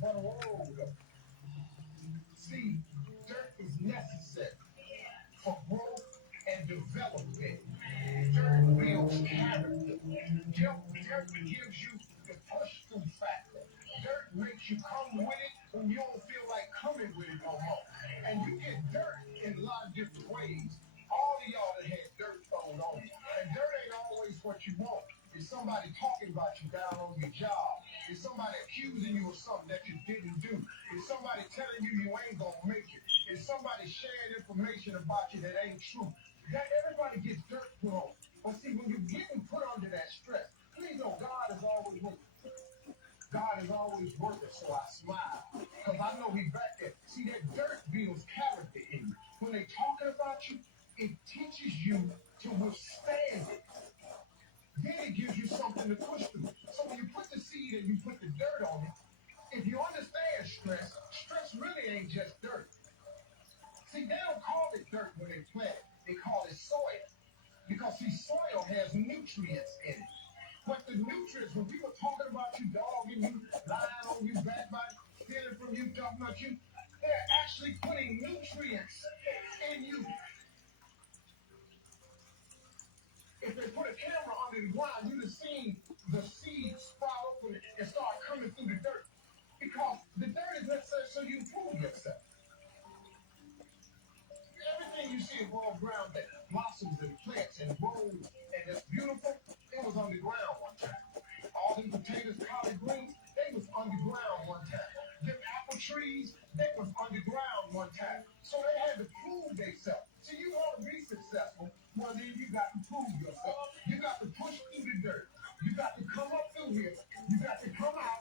but old. See, dirt is necessary for growth and development. Dirt builds character. Dirt gives you the push through factor. Dirt makes you come with it when you don't feel like coming with it no more. And you get dirt in a lot of different ways. All of y'all that had dirt thrown on you. And dirt ain't always what you want. It's somebody talking about you down on your job. It's somebody accusing you of something that you didn't do. It's somebody telling you you ain't gonna make it. It's somebody sharing information about you that ain't true. That everybody gets dirt put on. But see, when you're getting put under that stress, please know God is always with you. God is always working, so I smile. Because I know He's back there. See, that dirt builds character in you. When they talking about you, it teaches you to withstand it. Then it gives you something to push through. So when you put the seed and you put the dirt on it, if you understand stress, stress really ain't just dirt. See, they don't call it dirt when they plant it. They call it soil. Because, see, soil has nutrients in it. But the nutrients, when we were talking about you dogging you, lying on you, backbiting, stealing from you, talking about you, they're actually putting nutrients in you. If they put a camera under the ground, you'd have seen the seeds sprout open and start coming through the dirt. Because the dirt is necessary so you improve yourself. Everything you see above ground that blossoms and plants and grows and is beautiful, it was underground one time. All these potatoes, collard greens, they was underground one time. Them apple trees, they was underground one time. So they had to prove themselves. So you want to be successful, well then you got to prove yourself. You got to push through the dirt. You got to come up through here. You got to come out.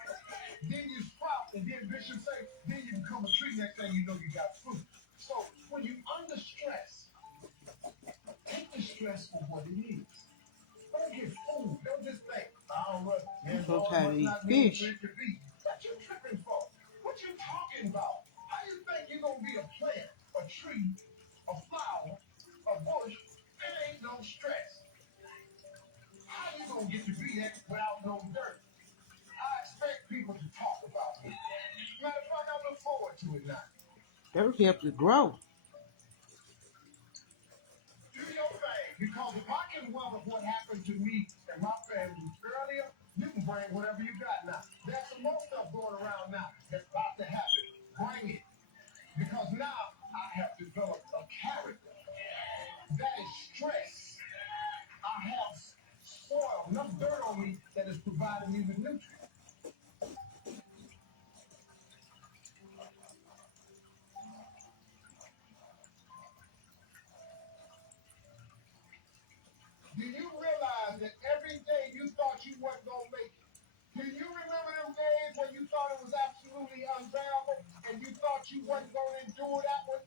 Then you sprout. And then Bishop say, then you become a tree. Next thing you know, you got fruit. So when you under stress, take the stress for what it is. Don't get fooled. Don't just think, I don't know, man, So tired of not eating fish. to be. What you tripping for? What you talking about? How you think you're gonna be a plant, a tree, a flower, a bush? There ain't no stress. How you gonna get to be that without no dirt? I expect people to talk about me. Matter of fact, I look forward to it now. Dirt helps you grow. Do your thing, because if I can weather what happened to me and my family earlier, you can bring whatever you got now. There's some more stuff going around now that's about to happen. Bring it. Because now I have developed a character. That is stress. I have soil, enough dirt on me that is providing me with nutrients. Do you realize that every day you thought you weren't going to make it? Do you remember them days when you thought it was absolutely unbearable and you thought you wasn't going to endure that one?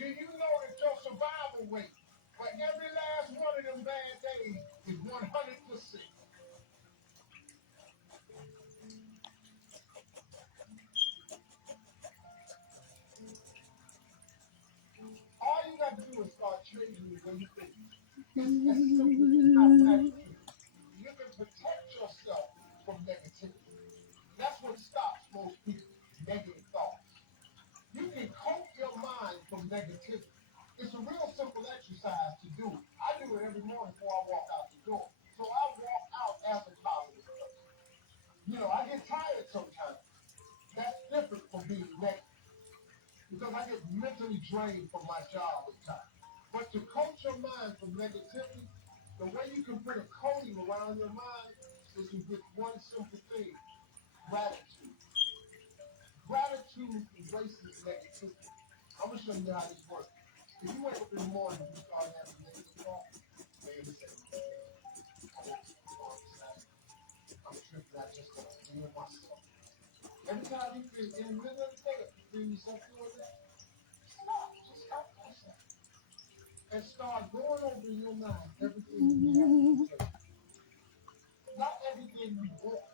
Do you know that your survival rate for every last one of them bad days is 100%? All you got to do is start changing the way you think. It's as simple as not negative. You can protect yourself from negativity. That's what stops most people, negative thoughts. You can coat your mind from negativity. It's a real simple exercise to do. I do it every morning before I walk out the door. So I walk out as a positive person. You know, I get tired sometimes. That's different from being negative because I get mentally drained from my job at times. But to coat your mind from negativity, the way you can put a coating around your mind is with one simple thing: gratitude. Gratitude erases negativity. I'm gonna show you how this works. If you wake up in the morning and you start having negative thoughts, man, you say, I'm tripping, I just don't feel myself. Every time you feel in the middle of the day, you feel yourself doing that, stop, just stop yourself. And start going over in your mind everything you have to do. Not everything you want,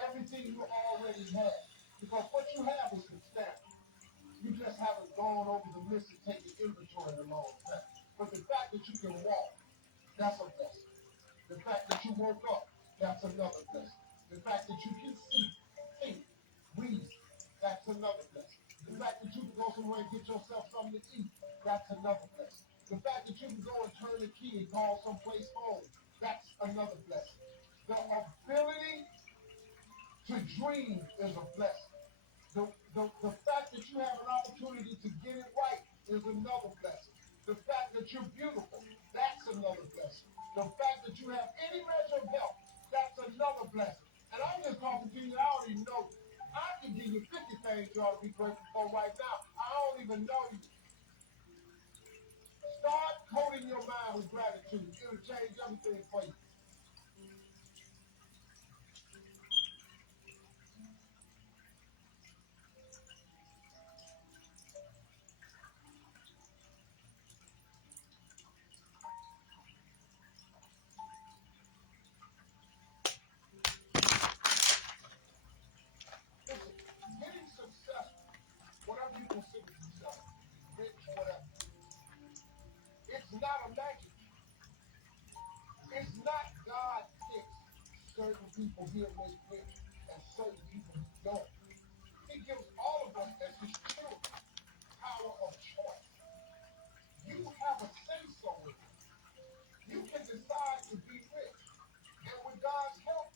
everything you already have. Because what you have is substantial. You just haven't gone over the list and taken inventory in a long time. But the fact that you can walk, that's a blessing. The fact that you woke up, that's another blessing. The fact that you can see, think, read, somewhere and get yourself something to eat, that's another blessing. The fact that you can go and turn the key and call someplace home, that's another blessing. The ability to dream is a blessing. The fact that you have an opportunity to get it right is another blessing. The fact that you're beautiful, that's another blessing. The fact that you have any measure of health, that's another blessing. And I'm just talking to you, I already know. I can give you 50 things you ought to be grateful for right now. I don't even know you. Start coating your mind with gratitude. It'll change everything for you. Listen, getting successful, whatever you consider success, rich, whatever, it's not a magic. It's not God picks certain people here make rich and certain people don't. He gives all of us as his children power of choice. You have a say-so in it. You can decide to be rich. And with God's help,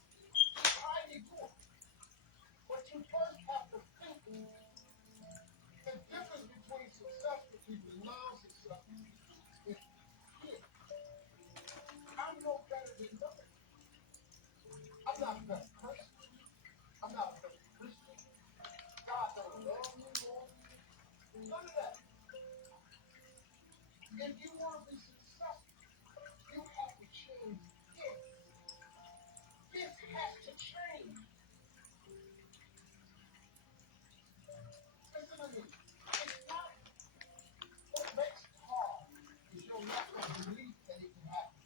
how you do it. But you first have to think the difference between successful people and non-successful is here. I'm no better than nothing. I'm not the best person. I'm not the best Christian. God don't love me more. None of that. If you want to be successful, you have to change this. This has to change. Listen to me. It's not what makes it hard. It's your lack of belief that it can happen.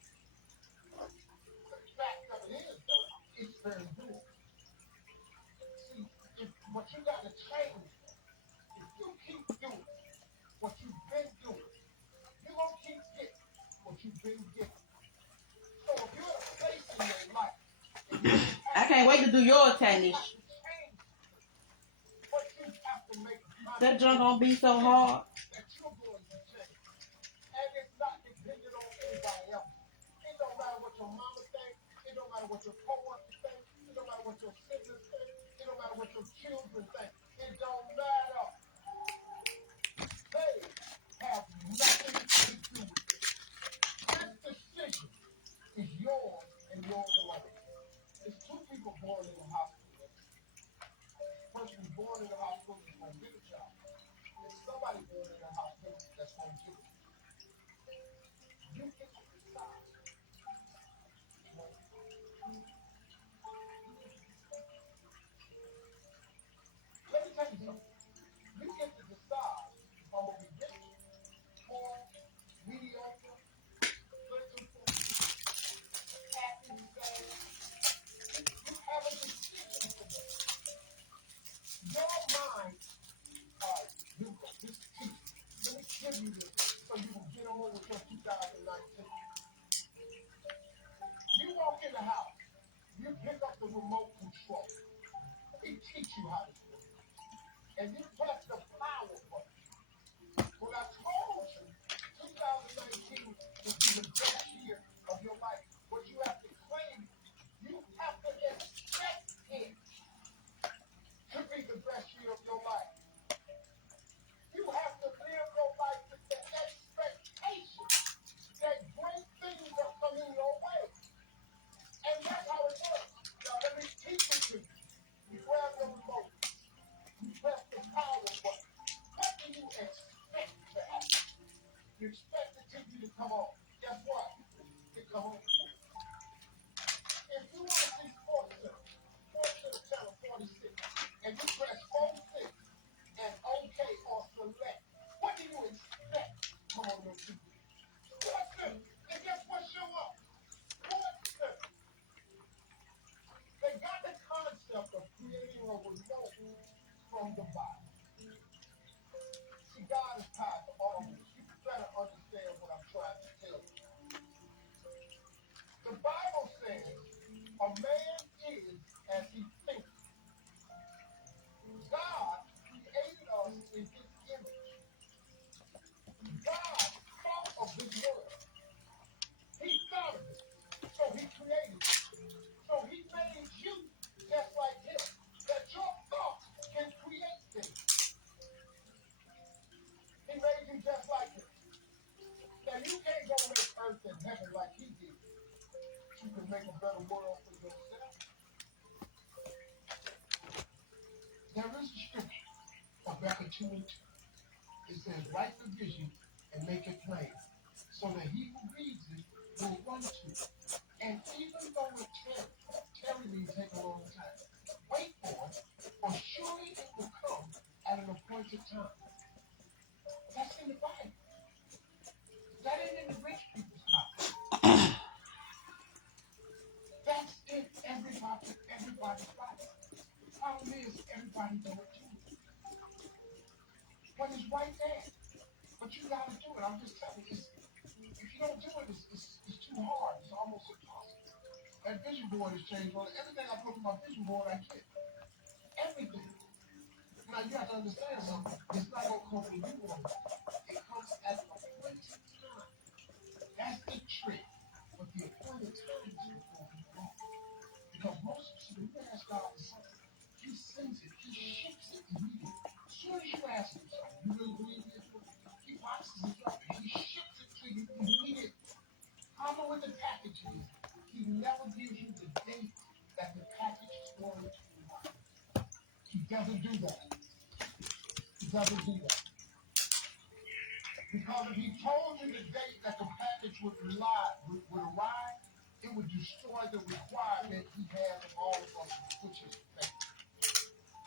The fact of it is, though, it's very doable. See, what you got to change, if you keep doing what you've been doing, you're going to keep getting what you've been getting. So if you're at a place in your life, I can't wait to do yours, Tanish. That junk gonna be so hard. That you're going to change. And it's not dependent on anybody else. It don't matter what your mama thinks. It don't matter what your co-workers think. It don't matter what your siblings think. It don't matter what your children think. It don't matter. They have nothing to do with it. This decision is yours and yours alone. There's two people born in the hospital. The person who's born in the hospital is going to get a child. There's somebody born in the hospital that's going to get it. You get to decide. Let me tell you something. You get to decide if I'm going to be rich, poor, mediocre, plentiful, happy, sad. You have a decision to make. Your mind, you this teach. Let me give you this so you can get on with your 2019. You walk in the house, you pick up the remote control. He teach you how to do it. And you press the power button. When I told you 2019 would be the best year of your life, what you have to claim, you have to expect it to be the best year of your life. You have to live your life with the expectation that great things are coming your way. And that's how it works. Now let me teach it to you. You grab the remote. You press the power button. What do you expect to happen? You expect the TV to come on. Guess what? It come on. If you want to see Sports Channel 46, and you press 46 and OK or select, what do you expect come on your TV? Sports Center. And guess what show up? Sports Center. They got the concept of creating a remote from the Bible. See, God is tied to all of this. You better understand what I'm trying to tell you. The Bible says a man is as he thinks. God created us in his image. 2 and 2. It says, write the vision and make it plain, so that he who reads it will run to it. And even though it tarry may take a long time, wait for it, for surely it will come at an appointed time. That's in the Bible. That ain't in the rich people's house. That's in everybody's Bible. The problem is everybody don't do it. But it's right there. But you gotta do it. I'm just telling you, if you don't do it, it's too hard. It's almost impossible. That vision board has changed. Well, everything I put on my vision board, I get. Everything. Now you have to understand something. It's not gonna come when you want it. It comes at the appointed time. That's the trick. But the appointed time is before we want. Because most of you, when you ask God for something, He sends it, He ships it immediately. As soon as you ask Him something, you really believe it, He boxes it up and He ships it to you immediately. I don't know what the package is. He never gives you the date that the package is going to arrive. He doesn't do that. He doesn't do that. Because if He told you the date that the package would arrive, it would destroy the requirement He has of all of us, which is faith.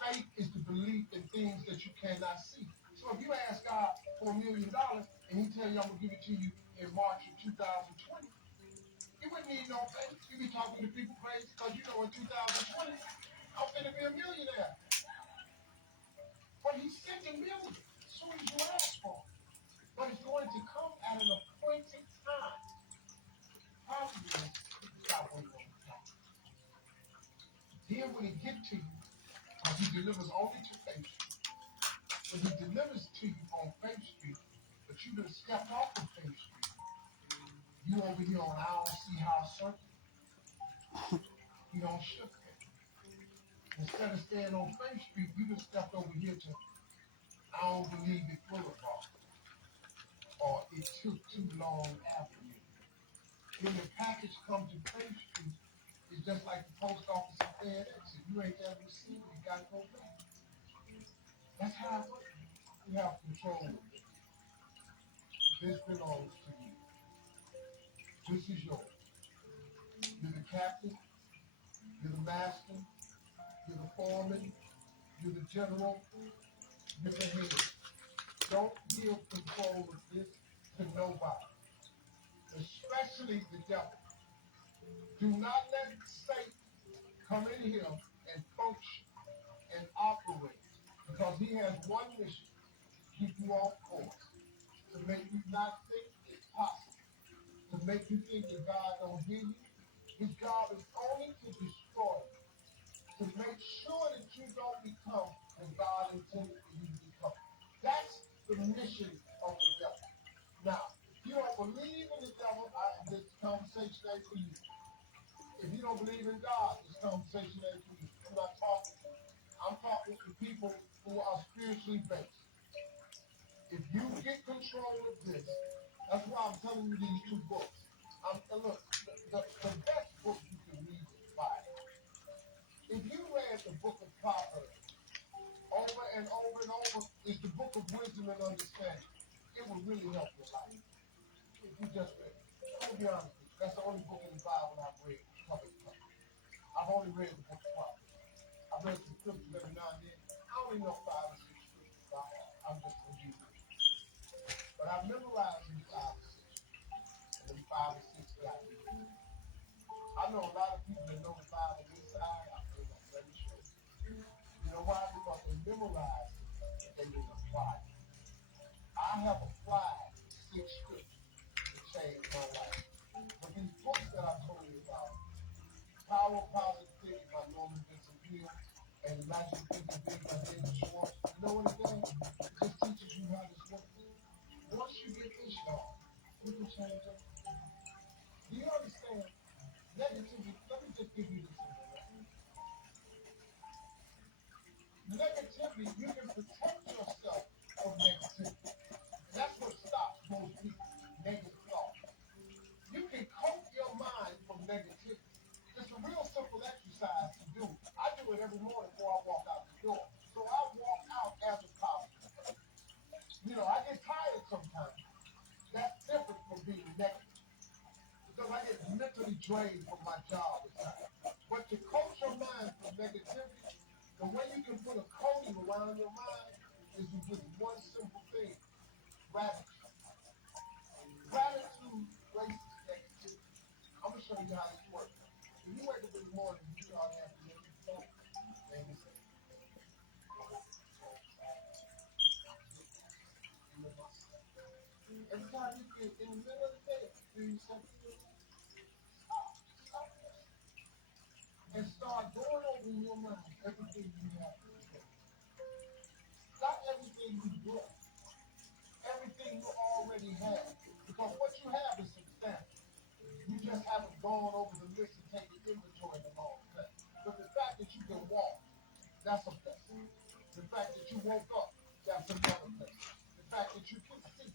Faith is the belief in things that you cannot see. So if you ask God for $1 million and He tell you I'm going to give it to you in March of 2020, you wouldn't need no faith. You'd be talking to people crazy because you know in 2020, I'm going to be a millionaire. But He sent a million as soon as you ask for it. But it's going to come at an appointed time. Probably stop waiting on the time. Then when He gets to you, He delivers only to Faith Street. When He delivers to you on Faith Street, but you done stepped off of Faith Street, you over here on I don't see how circuit. You don't shift it. Instead of staying on Faith Street, you just stepped over here to I don't believe it Boulevard or it took too long Avenue. When the package comes to Faith Street, it's just like the post office and FedEx. If you ain't ever received it, you gotta go back. That's how it works. You have control of it. This belongs to you. This is yours. You're the captain, you're the master, you're the foreman, you're the general, you're the head. Don't give control of this to nobody, especially the devil. Do not let Satan come in here and function and operate, because he has one mission: keep you off course, to make you not think it's possible, to make you think that God don't hear you. His job is only to destroy you, to make sure that you don't become what God intended for you to become. That's the mission of the devil. Now, if you don't believe in the devil, this conversation ain't for you. If you don't believe in God, this conversation ain't for you. I'm not talking. I'm talking to people who are spiritually based. If you get control of this, that's why I'm telling you these two books. Look, the best book you can read is the Bible. If you read the book of Proverbs over and over and over, it's the book of wisdom and understanding. It will really help your life. If you just read it. I'll be honest with you. That's the only book in the Bible I've read cover to cover. I've only read the book of Proverbs. I've read some scriptures every now and then. I only know 5 or 6 scriptures by heart. I'm just going to use it. But I've memorized these 5 or 6. And then 5 or 6 got me. I know a lot of people that know the Bible inside. I feel like very sure. You know why? Because they memorized it, but they didn't apply it. I have applied 6 scriptures to change my life. But these books that I told you about, Power of Positivity by Norman Vincent Peale and Magic Thinking Big by David Schwartz, you know what it does? It just teaches you how this works. Once you get this started, you can change it. Do you understand? Negativity, let me just give you this information. Negativity, you can protect yourself from negativity. And that's what stops most people, negative thoughts. You can coat your mind from negativity. It's a real simple exercise to do. I do it every morning before I walk out the door. So I walk out as a positive. drained from my job is high. But to coach your mind from negativity, the way you can put a coating around your mind is with one simple thing: gratitude. Gratitude erases negativity. I'm gonna show you how this works. When you wake up in the morning, you start having your thought, and you say, every time you feel in the middle of the day, you something, and start going over in your mind everything you have to do. Not everything you do, everything you already have. Because what you have is substantial. You just haven't gone over the list and taken inventory of all of that. But the fact that you can walk, that's a blessing. The fact that you woke up, that's another blessing. The fact that you can see,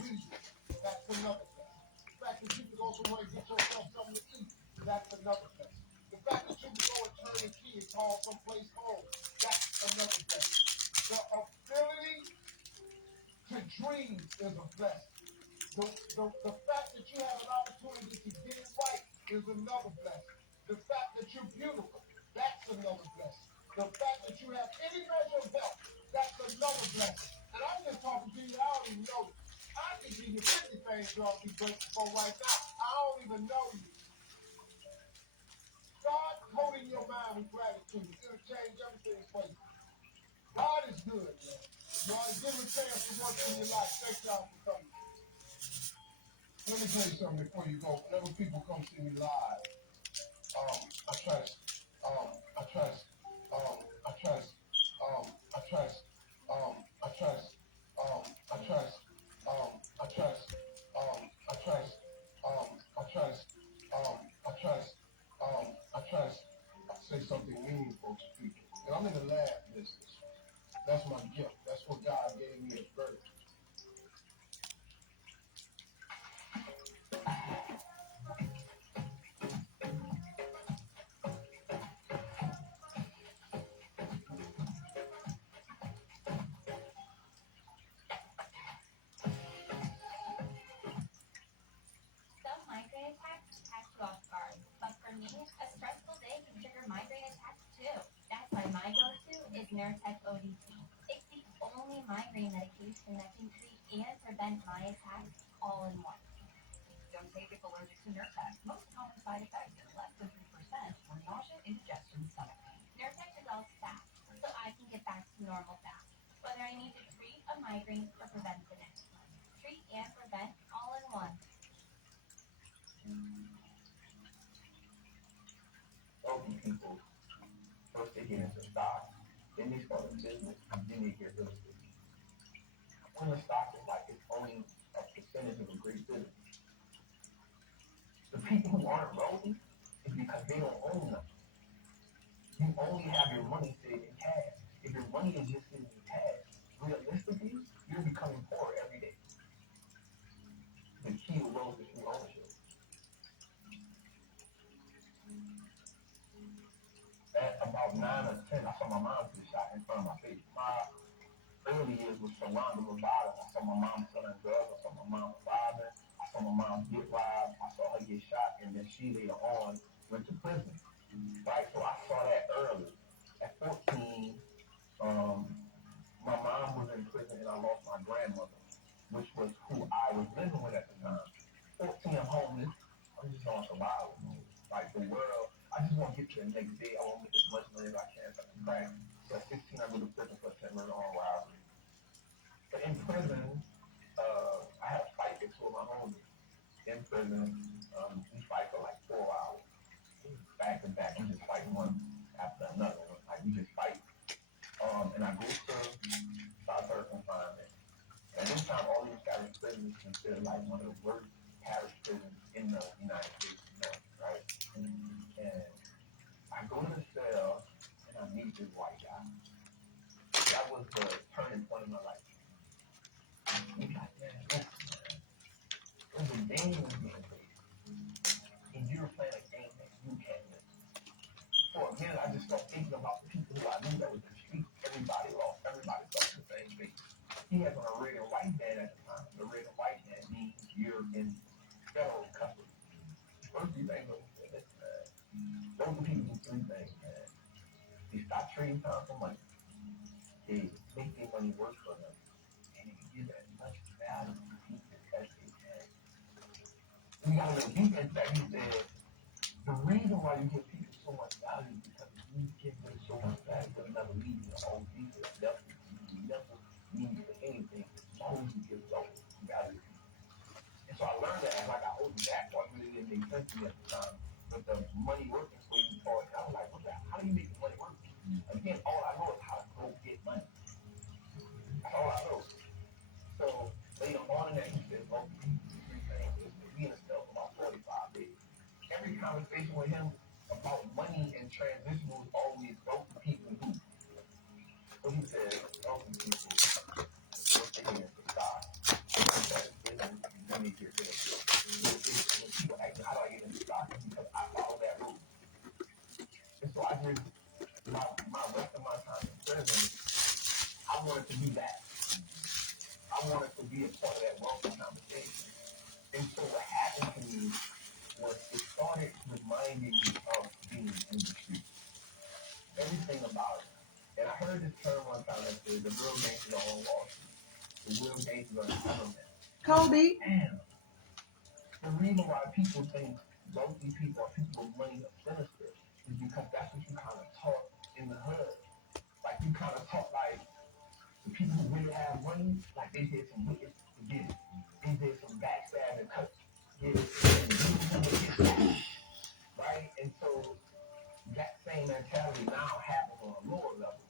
read, that's another blessing. The fact that you can go somewhere and get yourself something to eat, that's another blessing. The fact that you can go and turn the key and call someplace home, that's another blessing. The ability to dream is a blessing. The fact that you have an opportunity to get it right is another blessing. The fact that you're beautiful, that's another blessing. The fact that you have any measure of health, that's another blessing. And I'm just talking to you, I don't even know you. I can give you 50 things you ought to be grateful for right now. I don't even know you. Start coating your mind with gratitude. It'll change everything for you. God is good, man. You ought to give him a chance to work in your life. Thank y'all for coming. Let me tell you something before you go. Whenever people come see me live, I try to, I try to, I try to, I try to, I try to, I try to, I try to, I try to, I try to, I try to, I try to say something meaningful to people. And I'm in the lab business. That's my gift. That's what God gave me at birth. Some migraine attacks catch you off guard, but for me, a stressful day can trigger migraine attacks too. That's why my go-to is Nurtec ODT. It's the only migraine medication that can treat and prevent my attacks all in one. Don't take if allergic to Nurtec. Most common side effects are less than 3% were nausea, indigestion, stomach pain. Nurtec dissolves fast, so I can get back to normal fast, whether I need to treat a migraine or prevent the next one. Treat and prevent all in one. Helping people, first they get into stock, then they start a business, and then they get real estate. When the stock is like it's only a percentage of a great business. The people who aren't wealthy is because they don't own nothing. You only have your money sitting in cash. If your money is just sitting in cash, realistically, you're becoming poor every day. The key to wealth is through ownership. At about 9 or 10, I saw my mom get shot in front of my face. My early years was surrounded with violence. I saw my mom selling drugs. I saw my mom robbing. I saw my mom get robbed. I saw her get shot, and then she later on went to prison. Right, so I saw that early. At 14, my mom was in prison, and I lost my grandmother, which was who I was living with at the time. 14, I'm homeless. I'm just on survival mode. Like the world, I just want to get to the next day. I want to make as much money as I can so I can crack. So at 16, I go to prison for attempted armed robbery. But in prison, I had a fight with two of my homies. In prison, we fight for like 4 hours. Back to back, we just fight one after another. Like we just fight. And I go to solitary confinement. And this time, all these guys in prison is considered like one of the worst parish prisons in the United States, right? And I go to the cell and I meet this white guy. That was the turning point in my life. He's like, man, listen, man, there's a game being played. And you're playing a game that you can't win. For a minute, I just started thinking about the people who I knew that was in the street. Everybody lost. Everybody suffered the same thing. He has on a red and white band at the time. The red and white band means you're in federal custody. three things. Those are people do three things, man. They stop trading time for money. They make their money work for them, and they give as much value to people as they can. We got to deep into that. He said the reason why you give people so much value is because if you give them so much value, they'll never leave you. All people never need for anything as long as you give them value. And so I learned that as I got older. That part really didn't make sense to me at the time. But the money working for you part, I was like, what the? How do you make the money work? Again, all I know is how to go get money. That's all I know. So later on in that, he said, well, we in a cell for about 45 days. Every conversation with him about money and transition was always wealthy people who. So he said, wealthy people, what they hear is God. Let me hear this. When people ask me, how do I get into stock? Because I follow that rule. And so I just, my rest of my time in prison, I wanted to do that. I wanted to be a part of that wealthy conversation. And so what happened to me was it started reminding me of being in the street. Everything about it. And I heard this term one time that said the real gangsters are on Wall Street. The real gangsters are in government. Kobe. Damn. The reason why people think wealthy people or people with money are sinister is because that's what you kind of taught in the hood. Like you kind of taught like the people who really have money, like they did some wicked to get it. They did some backstab and cut, get it, and right? And so that same mentality now happens on a lower level,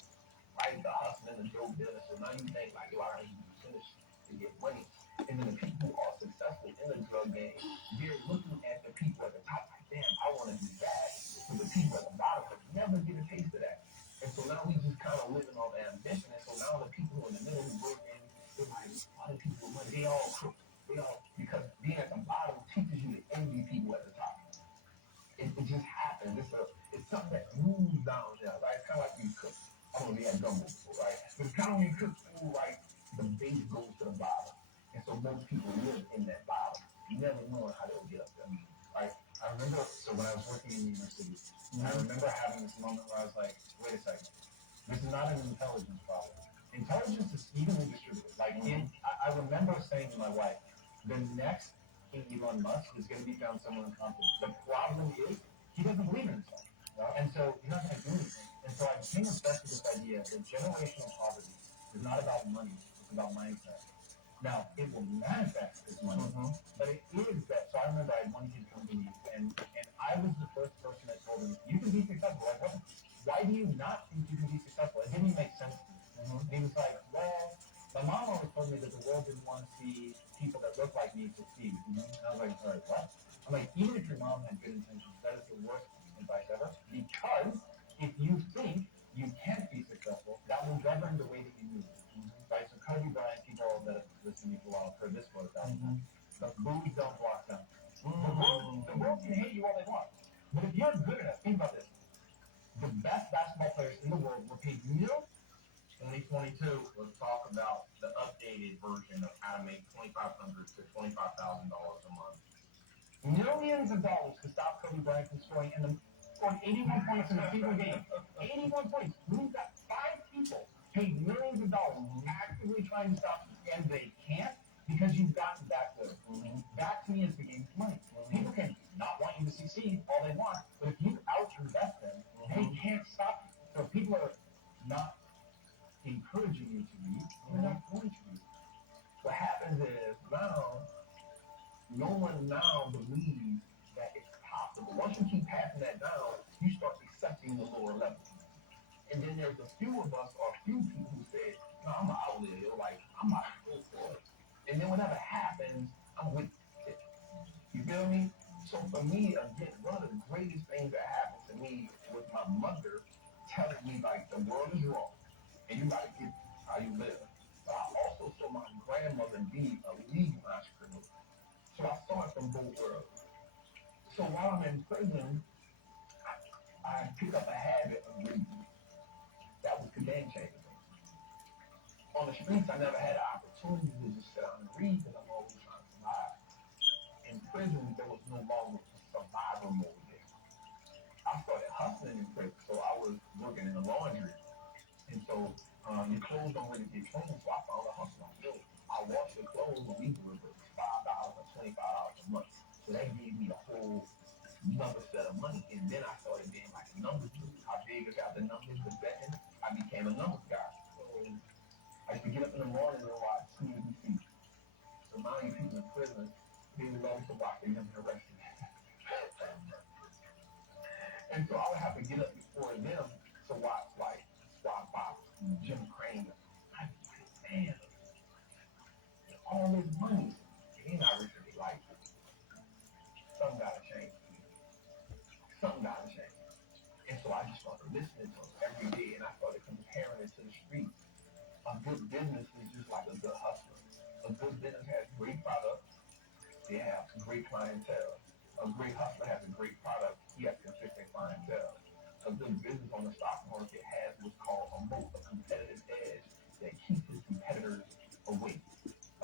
right? The hustling, the dope dealer. So now you think like, yo, I gotta do finish to get money. And then the people who are successful in the drug game, they're looking at the people at the top like, damn, I want to do that. So the people at the bottom never get a taste of that. And so now we just kind of living on the ambition. And so now the people who are in the middle who working, they're like, other people with money, they all crook. They all, because being at the bottom teaches you to envy people at the top. It just happens. It's something that moves down there, right? It's kind of like you cook. I don't know if you had gumbo before, right? But it's kind of when you cook food, right? The base goes to the bottom. And so most people live in that bottom, never knowing how they'll get up there, right? I remember, so when I was working in New York City, I remember having this moment where I was like, wait a second, this is not an intelligence problem. Intelligence is evenly distributed. Like, I remember saying to my wife, the next Elon Musk is going to be found somewhere in company. The problem is, he doesn't believe in himself. And so he's not going to do anything. And so I became obsessed with this idea that generational poverty is not about money, it's about mindset. Now, it will manifest as money, but it is that. So I remember I had one kid come to me, and I was the first person that told him, you can be successful. Like, what? Why do you not think you can be successful? It didn't even make sense to me. And he was like, well, my mom always told me that the world didn't want to see people that look like me succeed. And I was like, all right, what? I'm like, even if your mom had good intentions, that is the worst advice ever. Because if you think you can't be successful, that will govern the way that you move. Right? So Kobe Bryant, people that have listened to me for a while, heard this quote about him. The boobs don't block them. The world can hate you all they want. But if you're good enough, think about this. The best basketball players in the world were paid millions. 2022, let's talk about the updated version of how to make $2,500 to $25,000 a month. Millions of dollars to stop Kobe Bryant from scoring, and scored 81 points in a single game. 81 points. We've got 5 people paid millions of dollars actively trying to stop, and they can't because you've gotten back there. That to me is the game of money. People can not want you to succeed all they want, but if you out-invest them, they can't stop you. So if people are not encouraging you to read, you're not going to read. What happens is now, no one now believes that it's possible. Once you keep passing that down, you start accepting the lower level. And then there's a few of us or a few people who say, no, I'm an outlier. Like, I'm not going for it. And then whatever happens, I'm with it. You feel me? So for me, again, one of the greatest things that happened to me was my mother telling me, like, the world is wrong. And you got to get how you live. But I also saw my grandmother be a legal entrepreneur. So I saw it from both worlds. So while I'm in prison, I pick up a habit of reading. That was the game changer. On the streets, I never had an opportunity to just sit down and read because I'm always trying to survive. In prison, there was no longer a survival working in the laundry. And so your clothes don't really get clean, so I found a hustle. Yo, I wash the clothes a week with $5 or $25 a month. So that gave me a whole another set of money. And then I started being like a numbers dude. How big I got the numbers, the betting, I became a numbers guy. So I used to get up in the morning and watch CNBC. So now you people in prison, they love to watch them get arrested. And so I would have to get up before them to watch like Squad Box and Jim Cramer. I'd be like, man, all this money. And then I recently like, something gotta change. Something gotta change. And so I just started listening to them every day and I started comparing it to the streets. A good business is just like a good hustler. A good business has great products. They have great clientele. A great hustler has a great product. He has consistent clientele. A good business on the stock market has what's called a moat, a competitive edge that keeps his competitors away.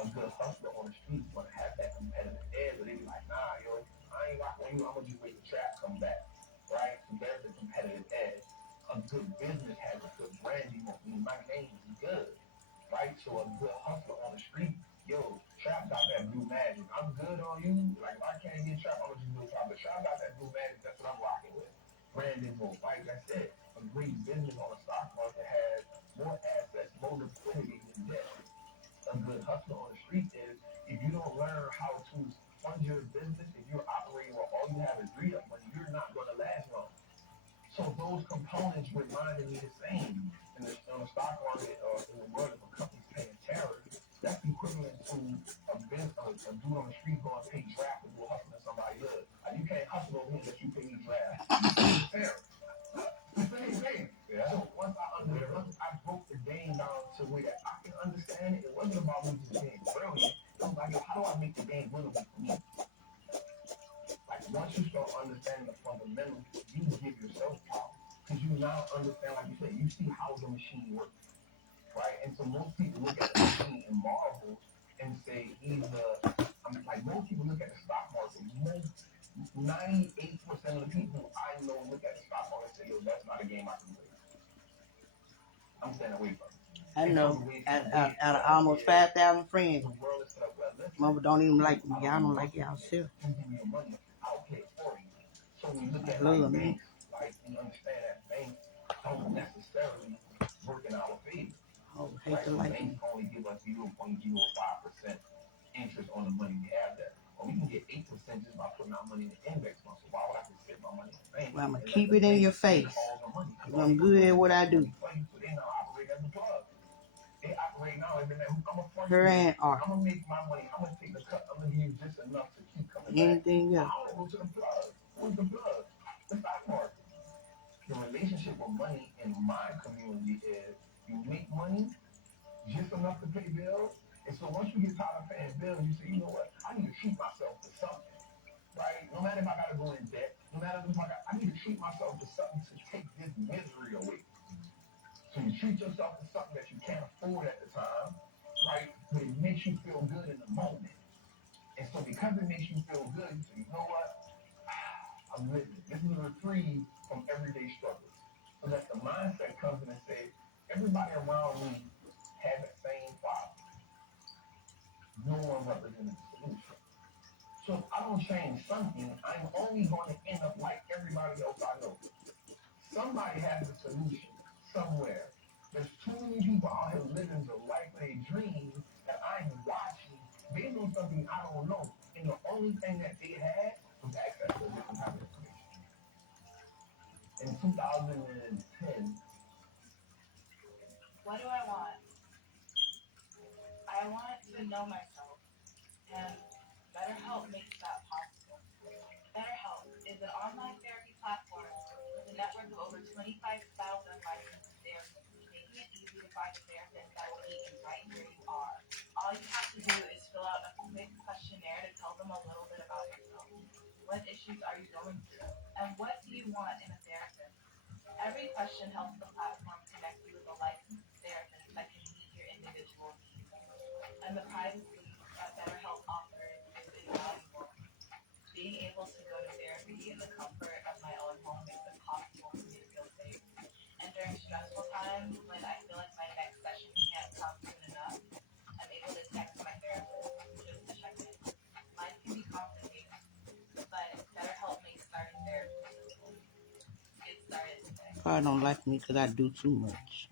A good hustler on the street is going to have that competitive edge, but they be like, nah, yo, I ain't rocking with you. I'm going to just wait the trap come back, right? So there's the competitive edge. A good business has a good branding. My name is good, right? So a good hustler on the street, yo, Trap got that blue magic. I'm good on you. Like, if I can't get Trap, I'm going to just do Trap. But Trap got that blue magic. That's what I'm rocking with. Branding more. Like I said, a great business on the stock market has more assets, more liquidity than debt. A good hustler on the street is if you don't learn how to fund your business, if you're operating where all you have is read up money, you're not going to last long. So those components reminded me the same. On the stock market or in the world, if a company's paying terror, that's equivalent to a dude on the street going to pay draft to go hustle in somebody hood. Like, you can't hustle over here unless you pay me draft. It's terror. The same thing. Yeah. So once I broke the game down to where that I can understand it, it wasn't about me just being brilliant. It was like, how do I make the game winnable for me? Like, once you start understanding the fundamentals, you give yourself power. Because you now understand, like you said, you see how the machine works, right? And so most people look at the machine in marbles and say, most people look at the stock market. 98% of the people I know look at the stock market and say, yo, that's not a game I can play. I'm staying away from it. I know. Out of almost 5,000 friends, mama don't even like me. Y'all don't like y'all self. So we look at Love me. banks, like we understand that banks don't necessarily work in our favor. Oh, hate to like me. Banks only give us 0.05% interest on the money we have there. Or we can get 8% just by putting our money in the index fund. So why would I just sit my money in the bank? Well, I'm going to keep it in your face. I'm good at what I do. So they now operate as a plug. They operate now as Her and art. I'm gonna make my money. I'm gonna take the cut. I'm gonna give you just enough to keep coming Anything back. else? I don't go to the plug. Who's the plug? The stock market. The relationship with money in my community is you make money just enough to pay bills. And so once you get tired of paying bills, you say, you know what? I need to treat myself to something. Right? No matter if I gotta go in debt, no matter if I need to treat myself to something to take this misery away. So you treat yourself to something that you can't afford at the time, right? But it makes you feel good in the moment. And so because it makes you feel good, you say, you know what? I'm living. This is a reprieve from everyday struggles. So that the mindset comes in and says, everybody around me has the same problem. No one represents the solution. So if I don't change something, I'm only going to end up like everybody else I know. Somebody has a solution somewhere. There's too many people out here living the life they dream that I'm watching. They know something I don't know. And the only thing that they had was access to a different type of information. In 2010, What do I want? I want to know myself, and BetterHelp makes that possible. BetterHelp is an online therapy platform with a network of over 25,000 licensed therapists, making it easy to find a therapist that will meet you right where you are. All you have to do is fill out a quick questionnaire to tell them a little bit about yourself. What issues are you going through? And what do you want in a therapist? Every question helps the platform connect you with a licensed therapist that can meet your individual needs. And the privacy that BetterHelp offers is invaluable. Being able to go to therapy in the comfort of my own home makes it possible for me to feel safe. And during probably don't like me because I do too much.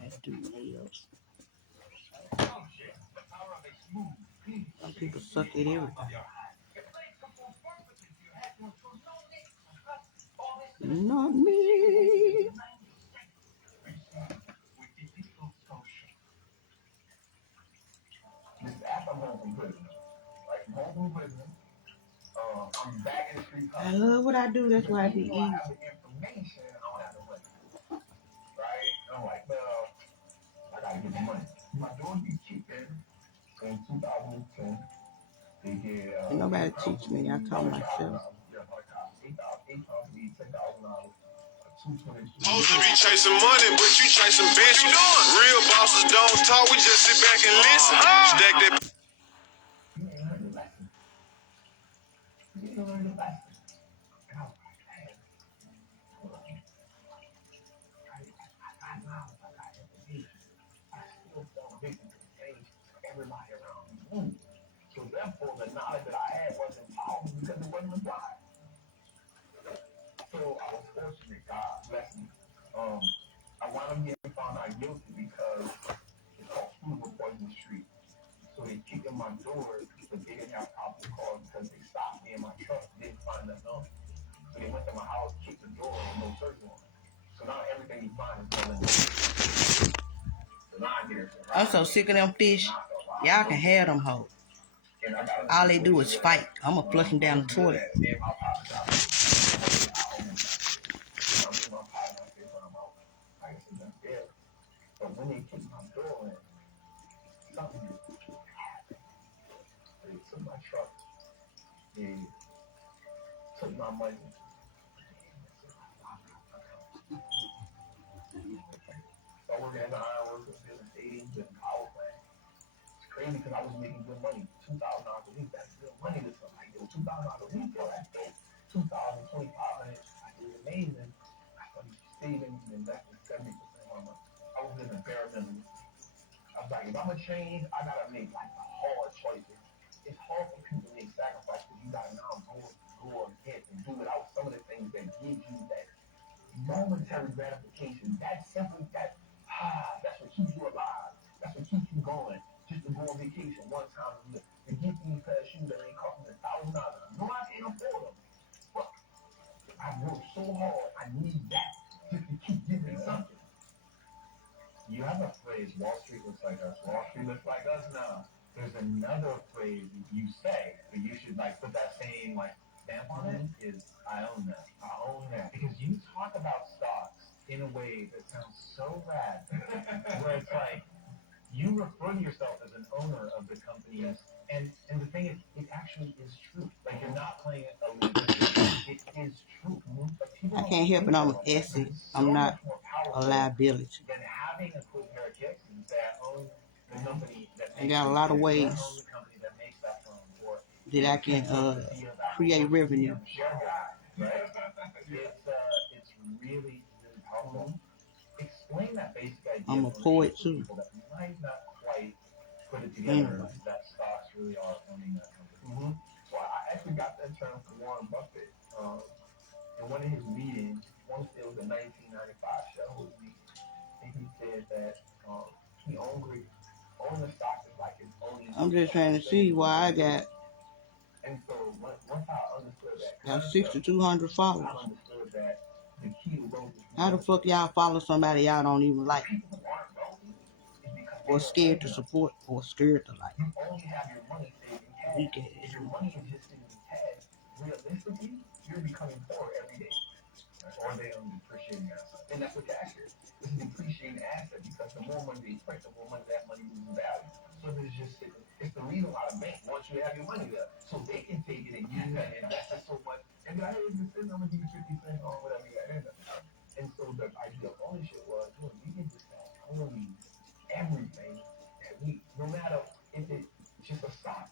I do nails. Some people suck at everything. Not me. This app I'm home from prison. Like, I'm home from prison. I'm back in the street. I love what I do. That's why I be easy. I have the information. I don't have the money. Right? I'm like, well, I gotta get the money. My daughter be cheating in 2010. They get. Ain't nobody teach me. I taught myself. Supposed to be chasing money, but you chasing bitch. Real bosses don't talk, we just sit back and listen. Stack that. You ain't learned the lesson. You ain't learned the lesson. And I was like, man, hold on. I knowledge, I got information. I still fell victim to the things everybody around me knew. So therefore, the knowledge that I had wasn't powerful because it wasn't applied. So I was fortunate, God bless me. I wound up getting found out guilty because it's called food for poison street. So they kicked in my door, but they didn't have probable cause because they stopped me in my truck, didn't find nothing on it. So they went to my house, kicked the door, and no search warrant. So now everything you find is going in. So now I get it. I'm so sick of them fish. Y'all can have them hoes. All they do is fight. I'm going to flush them down the toilet. But when they kicked my door in, something happened. They took my truck. They took my money. So I worked as an iron worker, building stadiums and power plants. It's crazy because I was making good money. $2,000 a week, that's good money to somebody. Yo, $2,000 a week, yo, that's dope. 2,000, 2,500, I did amazing. I started saving and investing 70% of my money. I was living bare minimum. I was like, if I'm gonna change, I gotta make like the hard choices. It's hard for people to make sacrifices because you gotta now go ahead and do without some of the things that give you that momentary gratification. That's simple. That's what keeps you alive. That's what keeps you going. Just to go on vacation one time a year. To get these pair of shoes that ain't costing $1,000. No, I can't afford them. But I worked so hard. I need that just to keep giving something. You have a phrase, Wall Street looks like us. Wall Street looks like us now. There's another phrase you say, but you should like put that same like stamp on it, is I own that. I own that. Because you talk about stocks in a way that sounds so rad. Where it's like you refer to yourself as an owner of the companies, and the thing is, it actually is true. Like you're not playing a religion. It is true. I can't help it. I'm Essie. I'm not a liability. Than having a cool pair of kicks and say I own the company that I got a lot of ways that I can create revenue. Right? It's really, really powerful. Explain that basic idea. I'm a poet too. That might not quite put it together that stocks really are owning that company. So I actually got that term from Warren Buffett. In one of his meetings, it was a 1995 shareholder meeting, and he said that he owning the stock is like his owning. I'm just trying to see why I got And so once I understood that, 6,200 followers. I understood that the key to growth is How the fuck y'all follow somebody y'all don't even like, or scared to support, or scared to like? you only have your money saved in cash. Weak ass. If your money is just sitting in cash, realistically, you're becoming poor every day. Or they own depreciating assets. And that's what cash is. It's a depreciating asset because the more money they print, the more money that money loses value. So it's just it's the reason why the bank wants you to have your money there. So they can take it and use that and invest it so much. And be like, hey, just sitting, I'm gonna give you 50 cents on whatever you got in there. And so the idea of ownership was, look, we can just start owning everything that we, no matter if it's just a stock.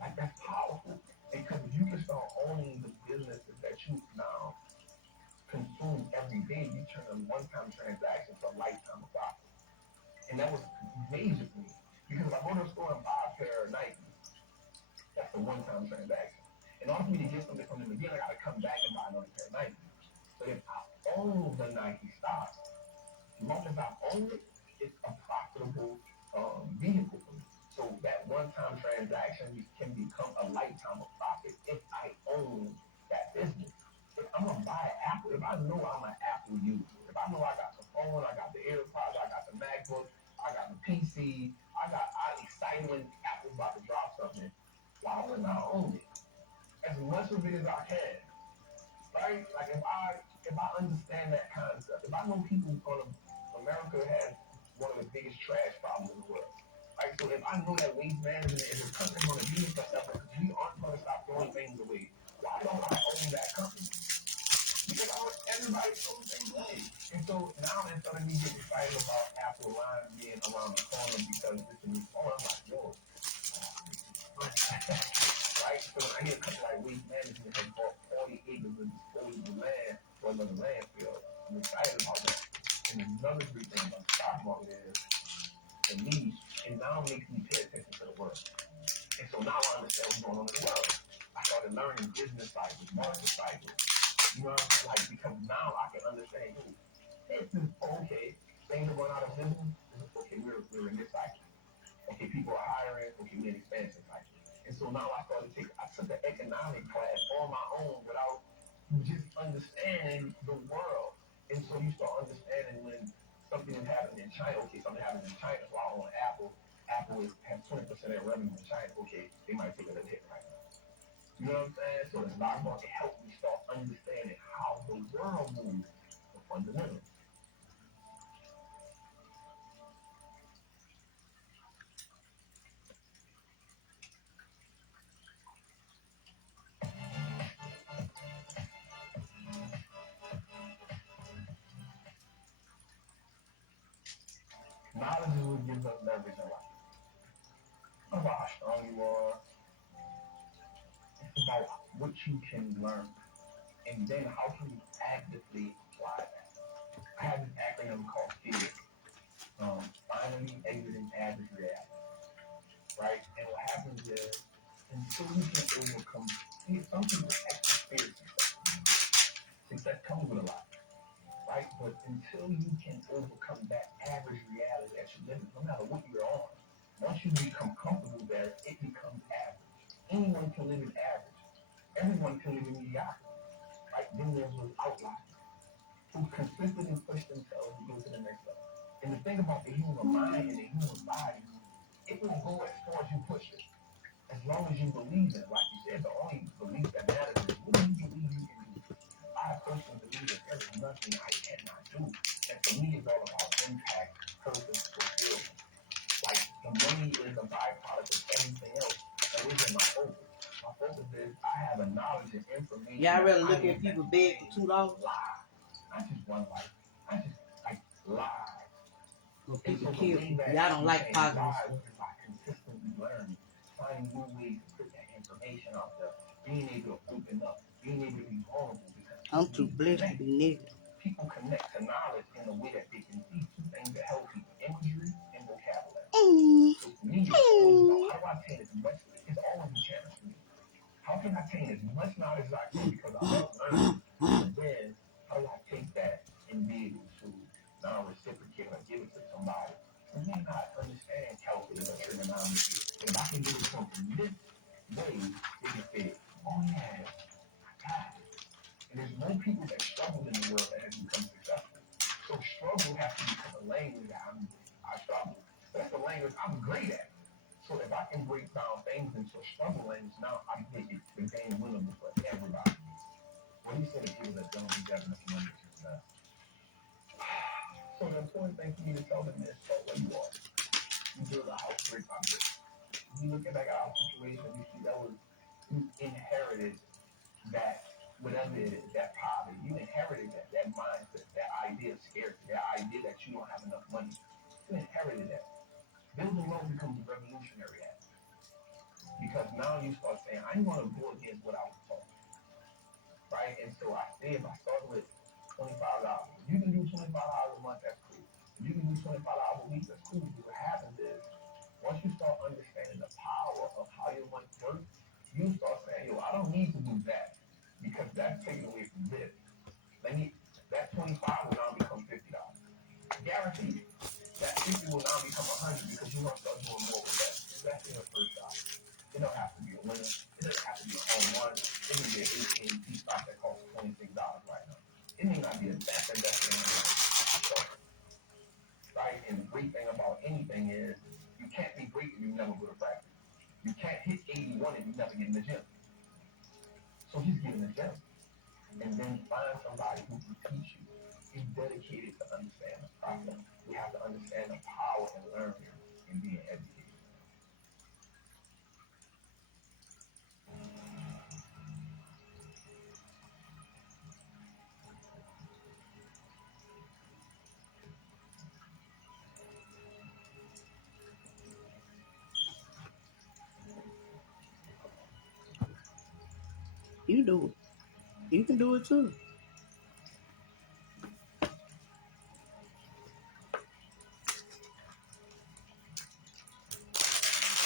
Like that's powerful. Because if you can start owning the businesses that you now consume every day, you turn a one-time transaction to a lifetime of profit. And that was major for me. Because if I go to the store and buy a pair of Nikes, that's a one-time transaction. In order for me to get something from them again, I gotta come back and buy another pair of Nikes. But if own the Nike stock, as long as I own it, it's a profitable vehicle for me. So that one-time transaction can become a lifetime of profit if I own that business. If I'm gonna buy an Apple, if I know I'm an Apple user, if I know I got the phone, I got the AirPods, I got the MacBook, I got the PC, I'm excited when Apple's about to drop something. Why wouldn't I own it? As much of it as I can, right? Like if I understand that concept, if I know people on America has one of the biggest trash problems in the world. Right? So if I know that waste management is a company going to be forever because we aren't going to stop throwing things away, why don't I own that company? Because I want everybody to throw things away. And so now instead of me getting excited about Apple lines being around the corner because it's a new phone, I'm like, yo, right? So when I hear a company like Waste Management has bought 40 acres of disposable land for another landfill, I'm excited about that. And another great thing about the stock market is, for me, it now makes me pay attention to the world. And so now I understand what's going on in the world. I started learning business cycles, market cycles. You know what I'm saying? Like, because now I can understand, this is okay. Things are going out of business. Okay, we're in this cycle. Okay, people are hiring. Okay, we're in expansion cycle. And so now I took an economic class on my own without just understanding the world. And so you start understanding when something is happening in China. Okay, something happens in China. So I own Apple. Apple has 20% of their revenue in China. Okay, they might take a little hit right now. You know what I'm saying? So the stock market helped me start understanding how the world moves, the fundamentals. Knowledge is what gives us leverage in life. It's not about how strong you are. It's about what you can learn. And then how can you actively apply that? I have this acronym called FEAR. Finally exiting average reality. Right? And what happens is, until you can overcome, some people actually fear success. Success comes with a lot. Right? But until you can overcome that average reality that you live in, no matter what you're on, once you become comfortable there, it becomes average. Anyone can live in average. Everyone can live in mediocrity. Right? Then there's those outliers who consistently push themselves to go to the next level. And the thing about the human mind and the human body, it will go as far as you push it. As long as you believe in it. Like you said, the only belief that matters is what do you believe you can do? I personally believe that there is nothing I cannot do. And for me, it's all about impact, purpose, fulfillment. Like the money is a byproduct of everything else. That isn't my focus. My focus is I have a knowledge and information. Y'all really look at people beg for $2? Live. Not just one life. Not just like live. Well, people kill people. Y'all don't like positive stuff. By consistently learning, finding new ways to put that information out there, being able to open up, being able to be vulnerable. I'm too blessed to be negative. People connect to knowledge in a way that they can see two things that help people: imagery and vocabulary. So for me, it's always about how do I attain as much? It's always a challenge for me. How can I attain as much knowledge as I can because I love learning? And then how do I take that and be able to now reciprocate or give it to somebody who may not understand calculus or trigonometry? If I can give it to them in this way, they can say, oh yeah, I got it. And there's more people that struggle in the world that have become successful. So struggle has to become a language that I struggle. That's the language I'm great at. So if I can break down things into a struggle language, now I make it the game winnable for everybody. What do you say to people that don't do definition of success? So the important thing for me to tell them is start where you are. You build a house brick by brick. You look at that our situation, you see that was you inherited that whatever it is, that poverty, you inherited that mindset, that idea of scarcity, that idea that you don't have enough money. You inherited that. Building wealth becomes a revolutionary act. Because now you start saying, I'm going to go against what I was taught. Right? And so I say if I start with $25, if you can do $25 a month, that's cool. If you can do $25 a week, that's cool. But what happens is, once you start understanding the power of how your money works, you start saying, yo, I don't need to do that because that's taken away from this. Let me, that $25 50 will now become 100 because you're going to start doing more with that. That's in the first shot. It don't have to be a winner. It doesn't have to be a home run. It can be an 18 stock that costs $26 right now. It may not be a best investment in the world. Right? And the great thing about anything is you can't be great if you never go to practice. You can't hit 81 if you never get in the gym. So he's getting the gym. And then find somebody who can teach you. Be dedicated to understand the process. We have to understand the power in learning and being educated. You do it. You can do it too.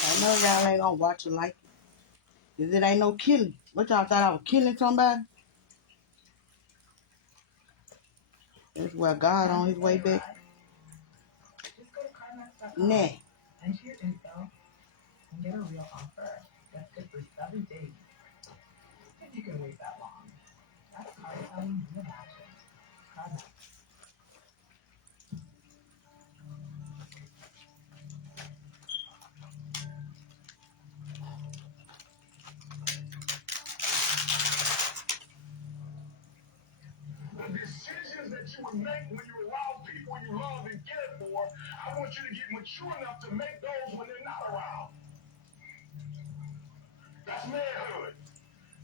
I know y'all ain't gonna watch it like it. Cause it ain't no killing. What y'all thought I was killing somebody? That's where God on his way back. Just go to CarMax.com, Nah. enter your info, and get a real offer. That's good for 7 days. If you can wait that long. That's car selling in action. CarMax. The decisions that you would make when you allow people you love and care for, I want you to get mature enough to make those when they're not around. That's manhood.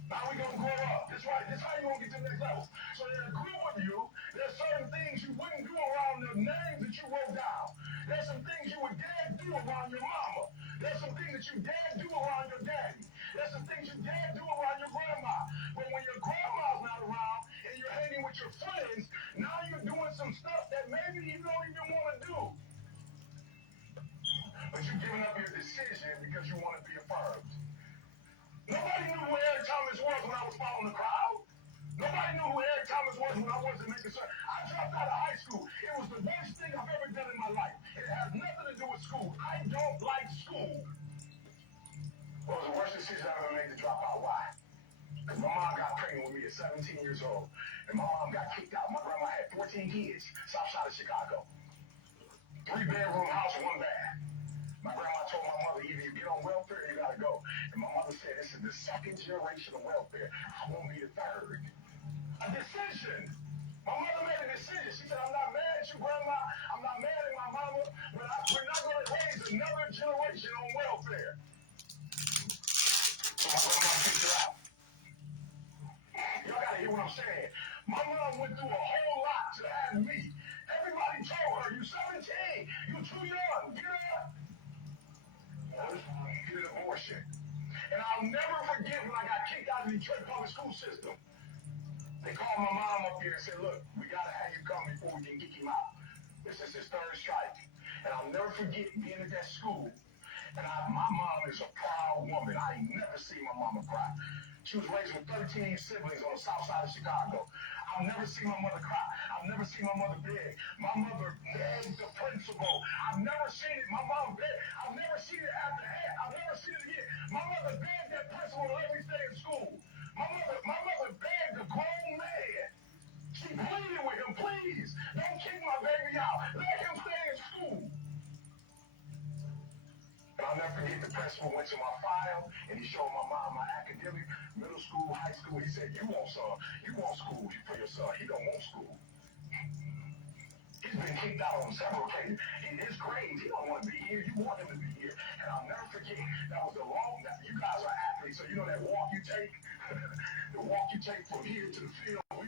Now we're going to grow up. That's right. That's how you're going to get to the next level. So in a group of you, there's certain things you wouldn't do around the names that you wrote down. There's some things you would dare do around your mama. There's some things that you dare do around your daddy. There's some things you dare do around your grandma. But when your grandma's not around and you're hanging with your friends, now you're doing some stuff that maybe you don't even want to do. But you're giving up your decision because you want to be affirmed. Nobody knew who Eric Thomas was when I was following the crowd. Nobody knew who Eric Thomas was when I wasn't making certain. I dropped out of high school. It was the worst thing I've ever done in my life. It has nothing to do with school. I don't like school. Well, it was the worst decision I ever made to drop out. Why? Because my mom got pregnant with me at 17 years old. And my mom got kicked out. My grandma had 14 kids, south side of Chicago. 3-bedroom house, 1 bath. My grandma told my mother, either you get on welfare or you gotta go. And my mother said, this is the 2nd generation of welfare. I won't be the 3rd. A decision. My mother made a decision. She said, I'm not mad at you, Grandma. I'm not mad at my mama. But we're not going to raise another generation on welfare. So my grandma kicked her out. Y'all got to hear what I'm saying. My mom went through a whole lot to have me. Everybody told her, you 17. You too young. Get up. Get an abortion. And I'll never forget when I got kicked out of the Detroit public school system. They called my mom up here and said, look, we got to have you come before we can kick him out. This is his 3rd strike. And I'll never forget being at that school. And my mom is a proud woman. I ain't never seen my mama cry. She was raised with 13 siblings on the south side of Chicago. I've never seen my mother cry. I've never seen my mother beg. My mother begged the principal. I've never seen it. My mom begged. I've never seen it after that. I've never seen it again. My mother begged that principal to let me stay in school. My mother begged a grown man. She pleaded with him, please, don't kick my baby out. Let him stay in school. And I'll never forget the principal went to my file and he showed my mom my academic, middle school, high school. He said, you want school for your son. He don't want school. He's been kicked out on several occasions. His grades, he don't want to be here. You want him to be here. And I'll never forget, that was you guys are athletes, so you know that walk you take? The walk you take from here to the field. Be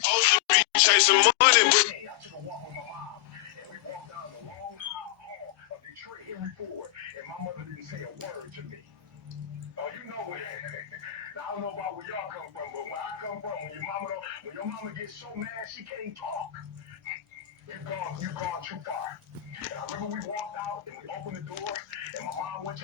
chasing money, but I took a walk with my mom, and we walked down the long hall of Detroit Henry Ford, and my mother didn't say a word to me. Oh, you know where? Now, I don't know about where y'all come from, but where I come from, when your mama gets so mad she can't talk, you've gone too far. And I remember we walked out and we opened the door, and my mom went to